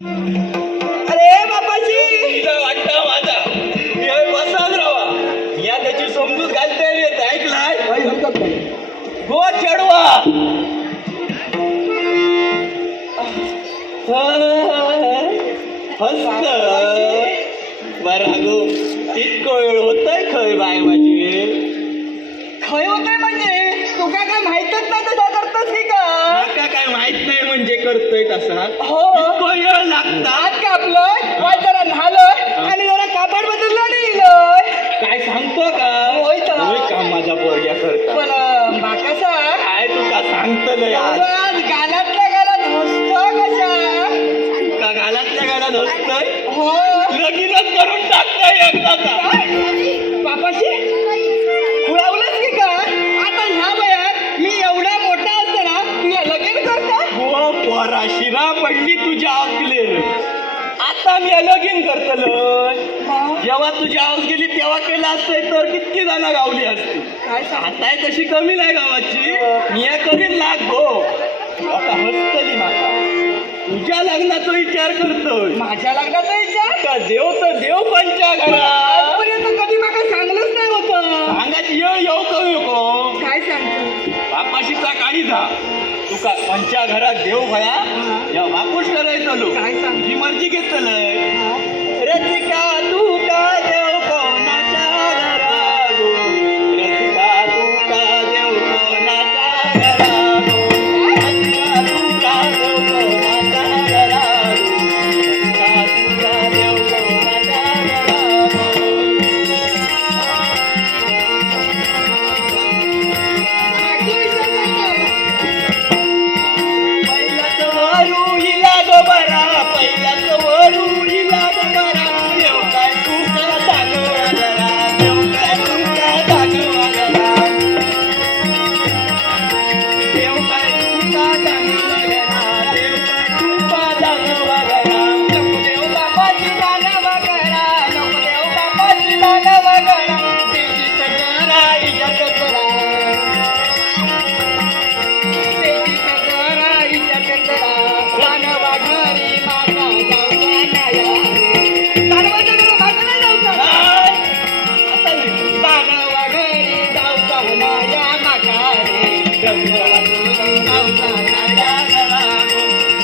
अरे बापाजी तिला वाटतं माझा मी बसाच राहा या त्याची समजूत घालता येत ऐकलाय काही हरकत नाही. गो चढवा हस्त बरा गो इतकं वेळ होतय खय बाय माझी खय होतंय म्हणजे तुका काय माहितच नाही तसा करतोस की का माका काय माहित नाही म्हणजे करतोय तसा हो इतकं वेळ लागतात आज कापलं वाट जरा न्हालं आणि जरा कापड बदललं आणि इलोय काय सांगतो का होय तर. होय का माझा पोरग्या करता पण बाकासा काय तुका सांगतलंय आज आज गालातल्या गालात हसतो कशा तुका गालातल्या गालात हसतोय हो लगीनच करून टाकतोय एकदाचा बापाशी उडावलंच की का आता ह्या वयात मी एवढा मोठा असताना तुला लगीन करता हो पोरा शिरा पडली तुझ्या अकलेर आता मी लगीन करतलोय जेव्हा तुझी आवाज गेली तेव्हा केलं असतंय तर किती जण गावली असती काय सांग आता तशी कमी नाही गावाची मी करीन लाग हो आता हसतली माता तुझ्या लग्नाचा विचार करतोय माझ्या लग्नाचा विचार का देव तर देव पंच्या घरात आजपर्यंत कधी मला सांगलंच नाही होतं सांगायची येळ येऊ करू नको काय सांगतो बापाशीचा काढी जा तुका पंच्या घरात देव भया या बापूस करायचं लो काय सांग तुझी मर्जी घेतलंय रसिका तू का देव कोणाच्या घरा गो रसिका तू का देव कोणाच्या घरा गो रसिका तू का देव कोणाच्या घरा गो रसिका तू का देव कोणाच्या घरा गो पहिलाच वरू हिला गो बरा पहिलाच वरू हिला गो बरा देव काय तू का दाखवा जरा देव काय तू का दाखवा जरा देव काय तू का दाखवा जरा देव काय तू का दाखवा जरा देव बापाची दानव करा देव बापाची दानव करा देवी करा इजत करा देवी करा इजत करा दानवा घरी माता जाऊया नाया दानवाच्या घरी माता नाही जाऊचा काय? आता नाही. दानवा घरी जाऊचा नाया माता रे रसिका जाऊचा नाया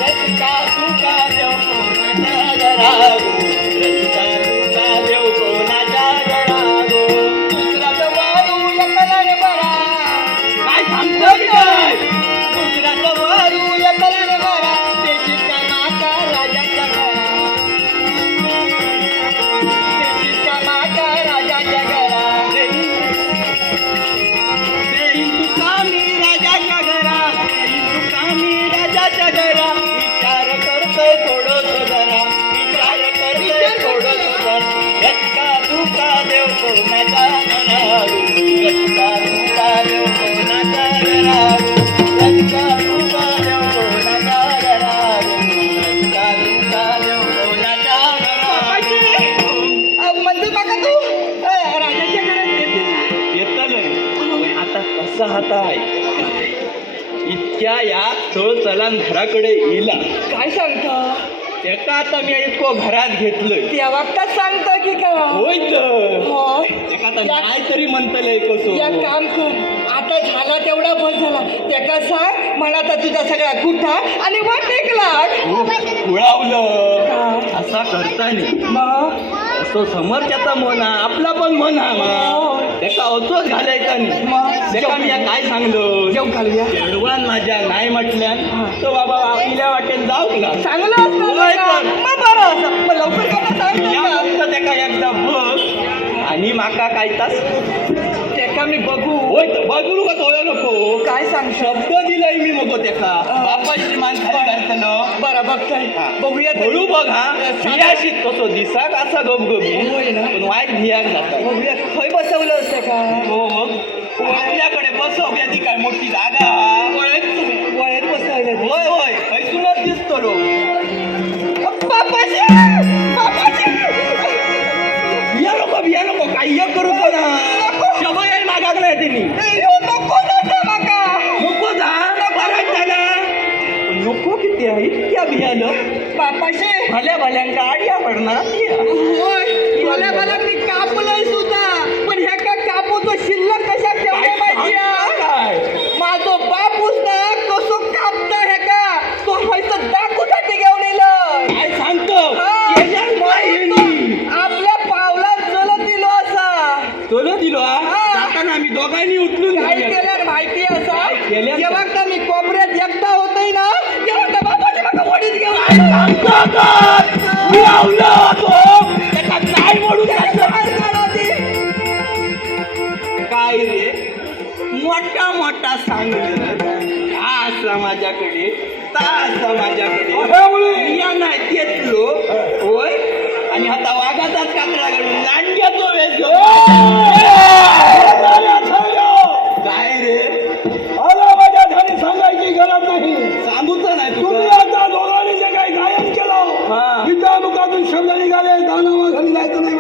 रसिका तू का देव कोणाच्या घरा गो रसिका तू का देव कोणाच्या घरा गो दुसऱ्याचं वारू एकल्याने बरा काय सांगतोय काय दुसऱ्याचं वारू एकल्याने बरा त्याची का माता राजाच्या घरा त्याची का माता राजाच्या घरा देईन तुका मी राजाच्या घरा देईन तुका मी राजाच्या घरा विचार करतोय थोडंस जरा विचार करतोय थोडंस जरा रसिका तू का देव कोणाच्या घरा गो रसिका तू का देव कोणाच्या घरा गो रसिका तू का देव कोणाच्या घरा गो रसिका तू का देव कोणाच्या घरा गो म्हणजे बघा तू राजाच्या घरात येते येतलंय आता कसा हाता आहे इतक्या या थळ चलान घराकडे येला काय सांगतो एका आता मी इतको घरात घेतलंय त्या वक्तात सांगतो की का होय तर होय एका आता काय तरी म्हणतलंय कसो या काम कर आता झाला तेवढा बस झाला त्याका सांग मला तर तुझा सगळा कुठा आणि वर टेकला उळावलं असा करताना मग तो समोरच्याचा मन हा आपला पण मन हा मग त्याका असोच घालायचा नाही त्याका मी काय सांगलो जेव घालूया चढवान माझ्या नाही म्हटल्यान तो बाबा आपल्या वाटेन जाऊकला चांगलं असतं होय तर. मग बरं असं मग लवकर का सांग या फक्त त्याका एकदा बघ आणि माका काय तास त्याका मी बघू होय तर बघू का तोय नको काय सांग शब्द दिलाय मी नको त्याका बापाची मान खाली घालतलो बरं बघताय बघूया तरी. हळू बघ हा बियाशीत कसो दिसाक असा गबगबी होय ना. पण वाईट भियाक जाता बघूया खय बसवलं असतं का हो मग आपल्याकडे बसवण्याची काय मोठी जागा वळेत बसवलं होय होय हैसूनच दिसतो लो बापाशी बापाशी या नको काही एक करू तो ना शबय मागाक नाही त्यांनी नको जाता माका नको जा बराच झाला नको किती आहे इतक्या भियालं बापाशी भल्या भल्यांका आडिया पडणार होय मला मला मी कापलंय सुद्धा पण ह्या का कापूचं शिल्लक कशा ठेवले माहिती काय माझो बापूस ना कसो कापता ह्या का तो व्हायचं दाखवसाठी घेऊन येलं काय सांगतो हा, केल्यान काय ह्यांनी? आपल्या पावलात चलत दिलो असा तुला दिलो हा? हा. जाताना आम्ही दोघांनी उचलून काय घेऊया. केल्यार माहिती असा काय केल्यार? जेव्हा का मी कोपऱ्यात एकटा होतोय ना तेव्हा का बापाची माका वडीत घेऊन काय सांगतो काय? मी लावलं तो त्याचा काय म्हणून काय रे मोठा मोठा सांगलं हा समाजाकडे ता समाजाकडे या नाही तेचलो होय आणि आता वाघाचाच कातडा घडून लांडग्याचो वेश काय रे मला माझ्या घरी सांगायची गरज नाही सांगूच नाही तुम्ही तुला आता दोघांनी जे काही गायन केलं हा. गीता मुखातून शब्द निघाले दानावा घरी जायचं नाही